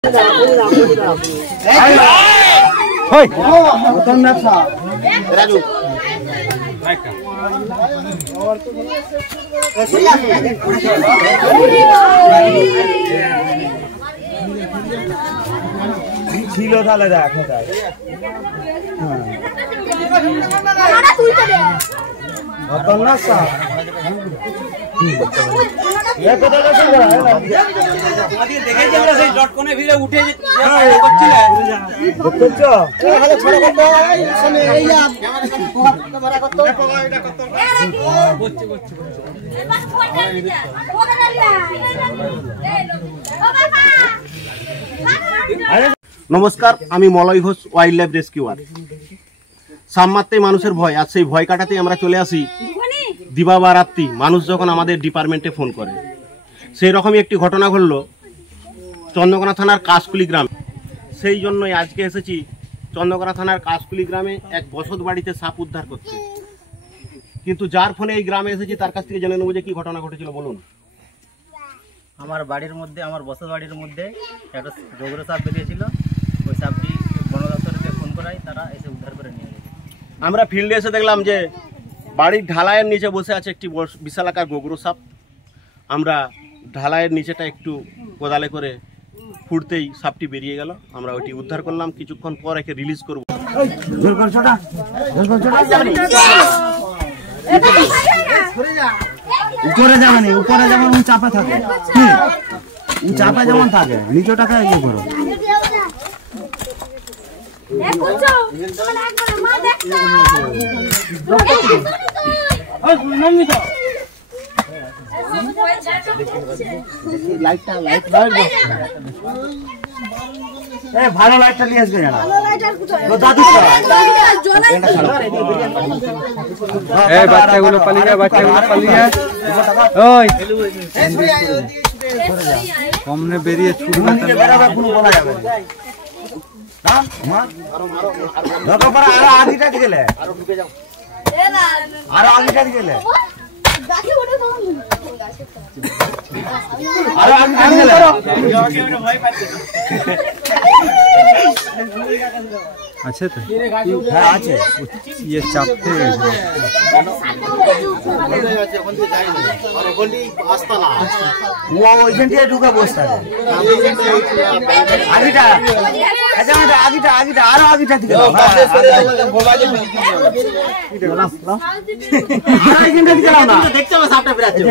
ছিল তাহলে দেখ নমস্কার, আমি Malay Ghosh, wild life rescuer. সাপ মারতেই মানুষের ভয়, আর সেই ভয় কাটাতেই আমরা চলে আসি দিবা বা রাত্রি মানুষ যখন আমাদের ডিপার্টমেন্টে ফোন করে। সেই রকমই একটি ঘটনা ঘটল চন্দ্রকোনা থানার কাশকুলি গ্রামে। সেই জন্যই আজকে এসেছি চন্দ্রকোনা থানার কাশকুলি গ্রামে এক বসত বাড়িতে সাপ উদ্ধার করতে। কিন্তু যার ফোনে এই গ্রামে এসেছি তার কাছ থেকে জেনে নেবো যে কি ঘটনা ঘটেছিল। বলুন। আমার বাড়ির মধ্যে, আমার বসত বাড়ির মধ্যে একটা গোগরা সাপ বেরিয়েছিল। ওই সাপটি বন দপ্তরকে ফোন করায় তারা এসে উদ্ধার করে নিয়ে গেছে। আমরা ফিল্ডে এসে দেখলাম যে বাড়ির ঢালাইয়ের নিচে বসে আছে একটি বিশালাকার গোগরো সাপ। আমরা ঢালাইয়ের নিচেটা একটু কোদালে করে ফুটতেই সাপটি বেরিয়ে গেল। আমরা ওইটি উদ্ধার করলাম, কিছুক্ষণ পর একে রিলিজ করবো। উপরে যাবে না, উপরে যেমন চাপা থাকে, চাপা যেমন থাকে নিচেটাকে কি করো। ভালো লাইটটা নিয়ে আসবে না বাচ্চাগুলো পালিয়ে যায়, বাচ্চাগুলো পালিয়ে যায়। ওই সামনে বেরিয়ে ছুটবে, বলা যাবে আরো আগিটা গেলে আরো আগিটা গেলে আছে তো? হ্যাঁ আছে, ইয়ে চাপতে ওইখান থেকে ঢুকে বসতে আগিটা, আগিটা আগিটা আরো আগিটা থেকে দেখতে হবে সাপটা বেরাচ্ছে।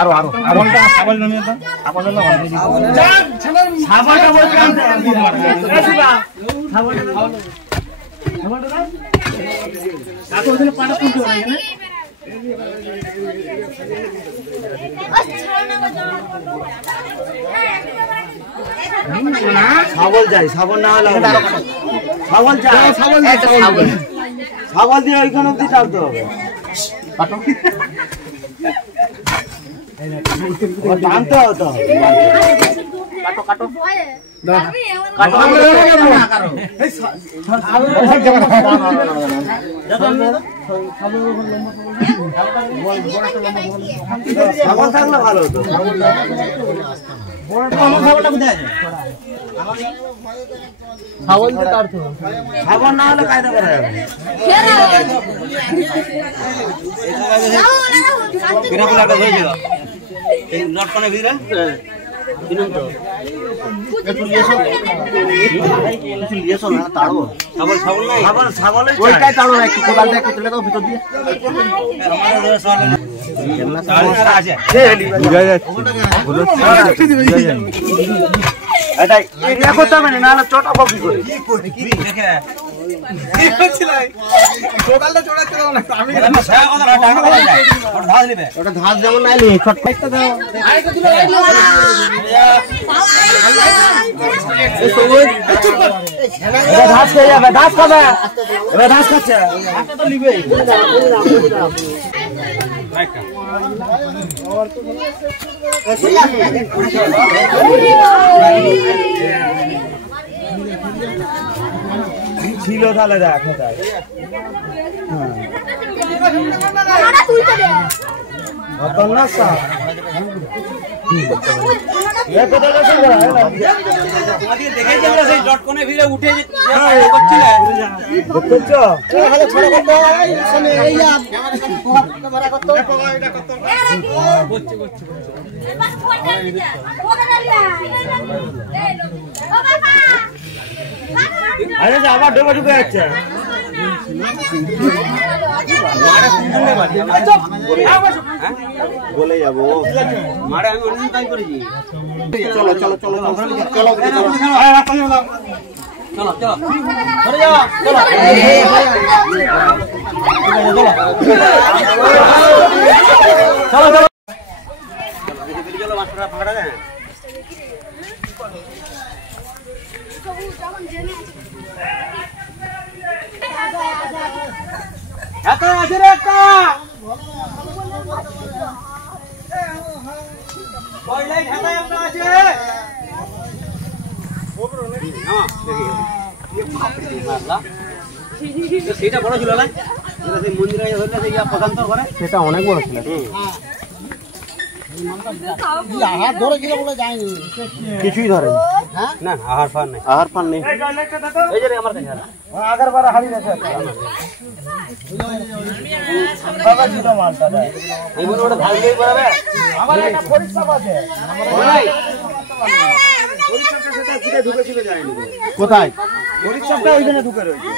আরো আরো ছাগল নামিয়ে দাও, ছাগল যায়, ছাগল না হলে ছাগল যায়, ছাগল দিয়ে ওইখানে অব্দি টানতে হবে। টানতে হতে হবে। ছাগল থাকলে ভালো হতো। ছাগল না হলে কায়দা করা যাবে। এটা করতে হবে না, চটা কপি করে ওটা ধাস যেমন নাইলে ছটকাইটা দাও। ধাস খেয়ে যাবে, ধাস খাবে, এবার ধাস খাচ্ছে। ছিল তাহলে দেখ কোথায়। আবার ঢোকা ঢুকে যাচ্ছে। বলে যাবো মারে আমি অনেকদিন কাজ করেছি। চলো চলো চলো চলো চলো চলো সরে যাও চলো চলো চলো চলো মাস্টাররা ফাঁকা দেন। একা আছে রে একা ওই লাইট হাতে একটা আছে সেটা বড় ছিল না সেই মন্দিরে ধরলে সেই প্রশান্তর ঘরে সেটা অনেক বড় ছিল। কিছুই ধরে না আহার ফার নেই আহার পান নেই। এই যে রে আমার কাছে আগেরবার হারিয়ে গেছে মালটা। এই বলে ওটা ঢাল দিয়ে করাবে আমার একটা পরীক্ষা আছে। কোথায় পরীক্ষাটা ওইখানে ঢুকে রয়েছে।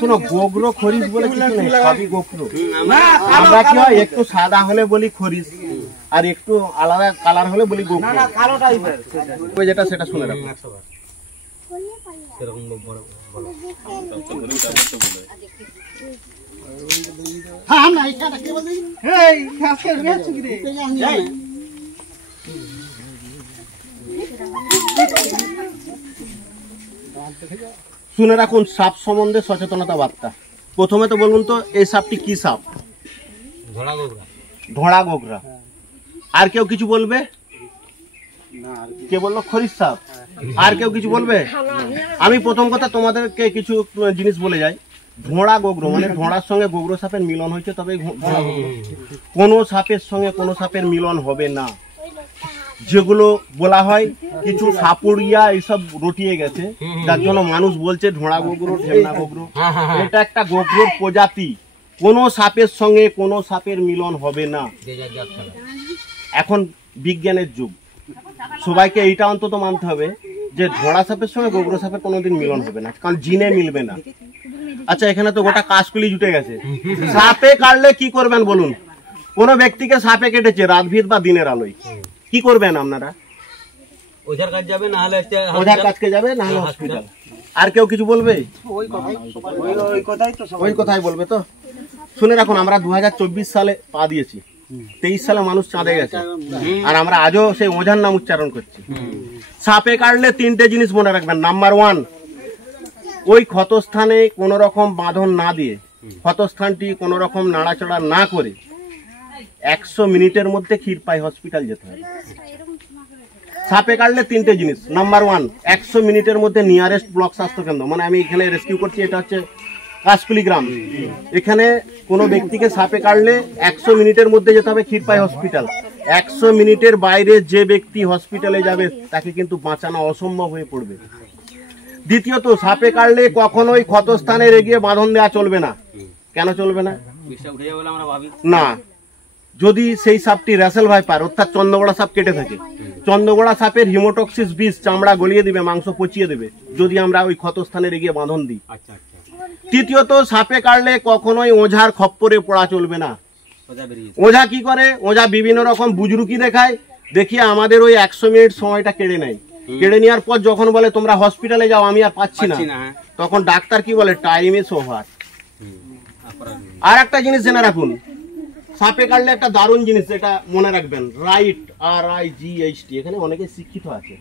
শোনো গোগ্রো খরিস বলে কিছু নেই, সবই গোগ্রো। আমরা কি হয় একটু সাদা হলে বলি খরিস আর একটু আলাদা কালার হলে বলি গোগ্রো। কালো টাইপের ওই যেটা সেটা শুনে রাখো। শুনে রাখুন সাপ সম্বন্ধে সচেতনতা বার্তা। প্রথমে তো বলুন তো এই সাপটি কি সাপ? ধড়া গোগরা। আর কেউ কিছু বলবে? কে বললো খরিস সাপ? আর কেউ কিছু বলবে? আমি প্রথম কথা তোমাদেরকে কিছু জিনিস বলে যাই। ধোঁড়া গোগ্রো মানে ধোঁড়ার সঙ্গে গোগ্রো সাপের মিলন হয়েছে, তবে ধোঁড়া গোগ্রো। কোনো সাপের সঙ্গে কোনো সাপের মিলন হবে না। যেগুলো বলা হয় কিছু সাপুড়িয়া এইসব রটিয়ে গেছে, যার জন্য মানুষ বলছে ধোঁড়া গোগ্রো ঢেমনা গোগ্রো। এটা একটা গোগ্রোর প্রজাতি। কোনো সাপের সঙ্গে কোনো সাপের মিলন হবে না। এখন বিজ্ঞানের যুগ, সবাইকে এইটা অন্তত মানতে হবে যে ধোঁড়া সাপের সঙ্গে গোগ্রো সাপের কোনোদিন মিলন হবে না, কারণ জিনে মিলবে না। আচ্ছা, এখানে তো গোটা কাশকুলি জুটে গেছে। সাপে কাটলে কি করবেন বলুন? কোন ব্যক্তিকে সাপে কেটেছে রাত ভিত বা দিনের আলোয়, কি করবেন আপনারা? ওঝার কাজ যাবে, না হলে ওঝার কাজকে যাবে, না হলে হসপিটাল। আর কেউ কিছু বলবে? ওই কথাই বলবে তো। শুনে রাখুন, আমরা 2024 সালে পা দিয়েছি, 23 সালে মানুষ চাঁদে গেছে, আর আমরা আজও সেই ওঝার নাম উচ্চারণ করছি। সাপে কাটলে 3টে জিনিস মনে রাখবেন। নাম্বার 1, ওই ক্ষতস্থানে কোন রকম বাঁধন না দিয়ে, ক্ষতস্থানটি কোন রকম নাড়াচড়া না করে 100 মিনিটের মধ্যে ক্ষীরপাই হসপিটাল যেতে হবে। সাপে কাটলে 3টে জিনিস। নাম্বার 1, 100 মিনিটের মধ্যে নিয়ারেস্ট ব্লক স্বাস্থ্য কেন্দ্র, মানে আমি এখানে রেস্কিউ করছি, এটা হচ্ছে কাশকুলি গ্রাম। এখানে কোনো ব্যক্তিকে সাপে কাটলে 100 মিনিটের মধ্যে যেতে হবে ক্ষীরপাই হসপিটাল। 100 মিনিটের বাইরে যে ব্যক্তি হসপিটালে যাবে তাকে কিন্তু বাঁচানো অসম্ভব হয়ে পড়বে। দ্বিতীয়ত, সাপে কাটলে কখনোই ক্ষতস্থানে রেগিয়ে বাঁধন দেওয়া চলবে না। কেন চলবে না? না, যদি সেই সাপটি র্যাসেল ভাইপার অর্থাৎ চন্দ্রগড়া সাপ কেটে থাকে, চন্দ্রগড়া সাপের হিমোটক্সিস বিষ চামড়া গলিয়ে দিবে, মাংস পচিয়ে দেবে, যদি আমরা ওই ক্ষতস্থানে রেগিয়ে বাঁধন দিই। তৃতীয়ত, সাপে কাটলে কখনোই ওঝার খপ্পরে পড়া চলবে না। ওঝা কি করে? ওঝা বিভিন্ন রকম বুজরুকি দেখায়, দেখিয়ে আমাদের ওই 100 মিনিট সময়টা কেড়ে নেয়। কেড়ে নেওয়ার পর যখন বলে তোমরা হসপিটালে যাও, আমি আর পাচ্ছি না, তখন ডাক্তার কি বলে? Time is over. আর একটা জিনিস জেনে রাখুন, সাপে কাটলে একটা দারুণ জিনিস, এটা মনে রাখবেন, রাইট, RIGHT। এখানে অনেকে শিক্ষিত আছে।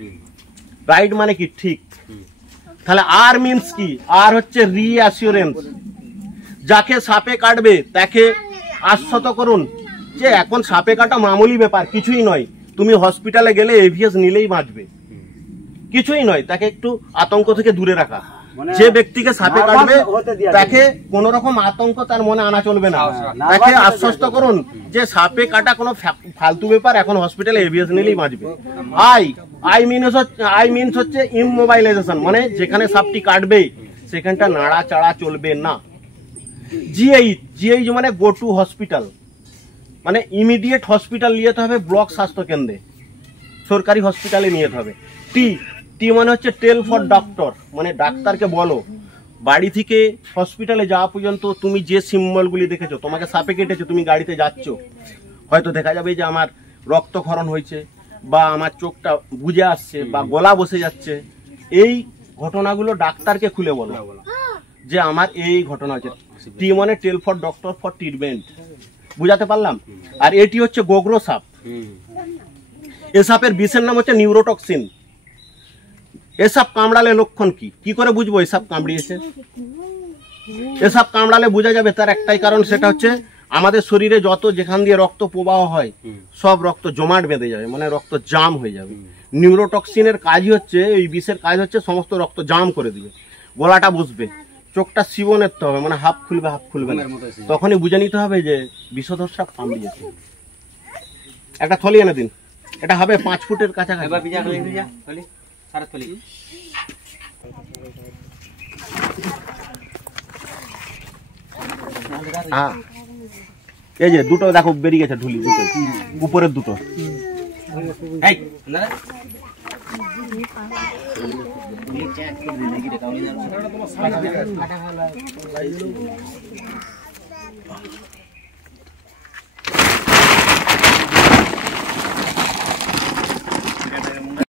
রাইট মানে কি? ঠিক। তাহলে আর মিন্স কি? আর হচ্ছে রিঅ্যাসিওরেন্স। যাকে সাপে কাটবে তাকে আশ্বস্ত করুন যে এখন সাপে কাটা মামুলি ব্যাপার, কিছুই নয়, তুমি হসপিটালে গেলে AVS নিলেই বাঁচবে, কিছুই নয়। তাকে একটু আতঙ্ক থেকে দূরে রাখা। যে ব্যক্তিকে সাপে কাটবে তাকে কোন রকম আতঙ্ক তার মনে আনা চলবে না। তাকে আশ্বস্ত করুন যে সাপে কাটা কোনো ফালতু ব্যাপার, এখন হসপিটালে এভিএস নিলেই বাঁচবে। আই মিনস হচ্ছে ইমোবাইলাইজেশন, মানে যেখানে সাপটি কাটবে সেখানটা নাড়াচাড়া চলবে না। জিএইচ মানে গো টু হসপিটাল, মানে ইমিডিয়েট হসপিটাল নিয়ে যেতে হবে, ব্লক স্বাস্থ্য কেন্দ্রে, সরকারি হসপিটালে নিয়ে যেতে হবে। টি মানে হচ্ছে টেল ফর ডক্টর, মানে ডাক্তারকে বলো। বাড়ি থেকে হসপিটালে যাওয়া পর্যন্ত তুমি যে সিম্বলগুলি দেখেছো, তোমাকে সাপে কেটেছো, তুমি গাড়িতে যাচ্ছ, হয়তো দেখা যাবে যে আমার রক্তক্ষরণ হয়েছে, বা আমার চোখটা বুজে আসছে, বা গলা বসে যাচ্ছে, এই ঘটনাগুলো ডাক্তারকে খুলে বলো যে আমার এই ঘটনা হচ্ছে। টি মানে টেল ফর ডক্টর ফর ট্রিটমেন্ট, বুঝাতে পারলাম। আর এটি হচ্ছে গোগ্রো সাপ। এ সাপের বিষের নাম হচ্ছে নিউরোটক্সিন। এসব কামড়ালে লক্ষণ কি করে বুঝবো এসব কামড়িয়েছে? এসব কামড়ালে বোঝা যাবে, তার একটাই কারণ, সেটা হচ্ছে আমাদের শরীরে যত যেখান দিয়ে রক্ত প্রবাহ হয় সব রক্ত জমাট বেঁধে যাবে, মানে রক্ত জাম হয়ে যাবে। নিউরোটক্সিনের কাজই হচ্ছে, এই বিষের কাজ হচ্ছে সমস্ত রক্ত জাম করে দিবে, গলাটা বসবে, চোখটা শিবন নিতে হবে, মানে হাফ খুলবে না, তখনই বুঝে নিতে হবে যে বিষধর সাপ কামড়িয়েছে। একটা থলি এনে দিন, এটা হবে 5 ফুটের কাছাকাছি। হ্যাঁ, এই যে দুটো দেখো বেরিয়ে গেছে ঢুলি, দুটো উপরের দুটো।